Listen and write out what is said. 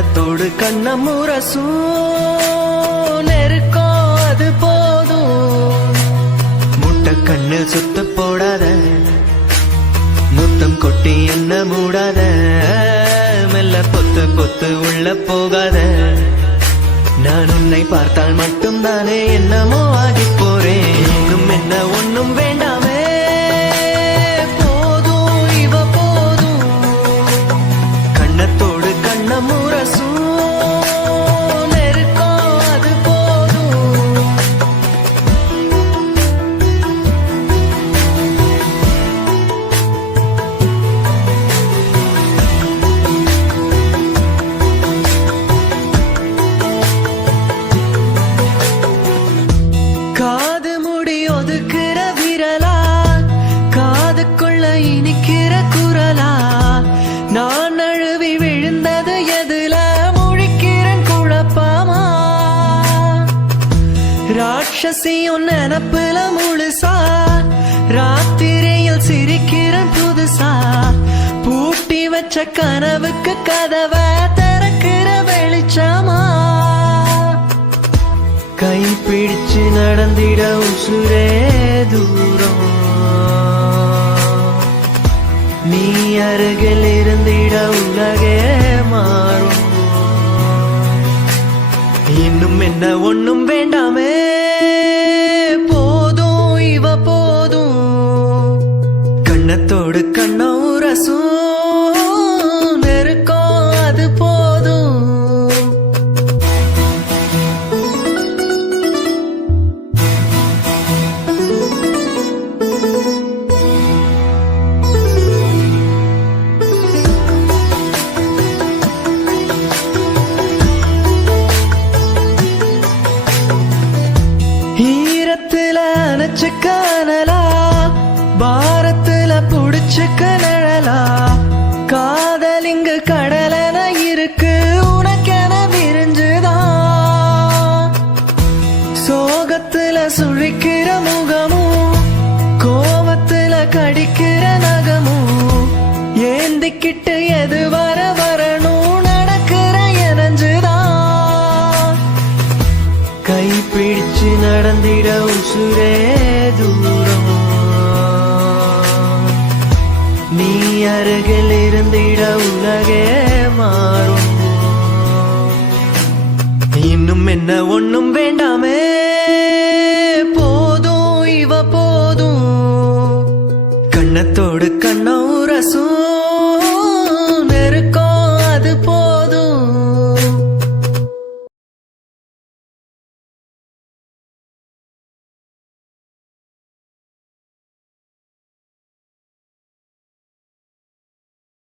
கண்ணத்தோடு கண்ணம் முரசும் நெருக்கம் அது போதும். முட்டை கண்ணில் சுத்து போடாத, முத்தம் கொட்டி என்ன மூடாத, மெல்ல பொத்து பொத்து உள்ள போகாத. நான் உன்னை பார்த்தால் மட்டும் தானே என்னமோ ஆகி போறேன். இன்னும் என்ன ஒன்னும் வேண்டாமே, போதும் இவ போதும். கண்ணத்தோடு கண்ணம் முரசும் நெருக்கம் அது போதும். காது முடி ஒதுக்குற விரலா, காதுக்குள்ள இனிக்கிற குரலா, நான் அழுவி விழுந்தது எதுல முழிக்கிறேன் குழப்பமா. ராட்சசியும் நினப்புல முழுசா, ராத்திரியில் சிரிக்கிறேன் புதுசா. பூட்டி வச்ச கனவுக்கு கதவை திறக்கிற வெளிச்சமா. கை பிடிச்சு நடந்திட உசுரே தூரம், நீ அருகில் இருந்திட உலகே மாறும். இன்னும் என்ன ஒன்னும் வேண்டாமே, போதும் இவ போதும். கண்ணத்தோடு கண்ணம் உரசும் நெருக்கம் அது போதும். ஈரத்துல அணைச்சு காணலா, பாரத்துல புடிச்சு கனழலா. காதலிங்கு கடலென இருக்கு, உனக்கென விரிஞ்சுதான். சோகத்துல சுழிக்கிற முகமும், கோபத்துல கடிக்கிற நகமும், ஏந்திக்கிட்டு எது வர வரணும் நடக்கிற எனஞ்சுதான். கை பிடிச்சு நடந்திட உசுரே தூரம், நீ அருகில் இருந்திட உலகே மாறும். இன்னும் என்ன ஒன்னும் வேண்டாமே, போதும் இவ போதும். கண்ணத்தோடு கண்ணம் உரசும் நெருக்கம்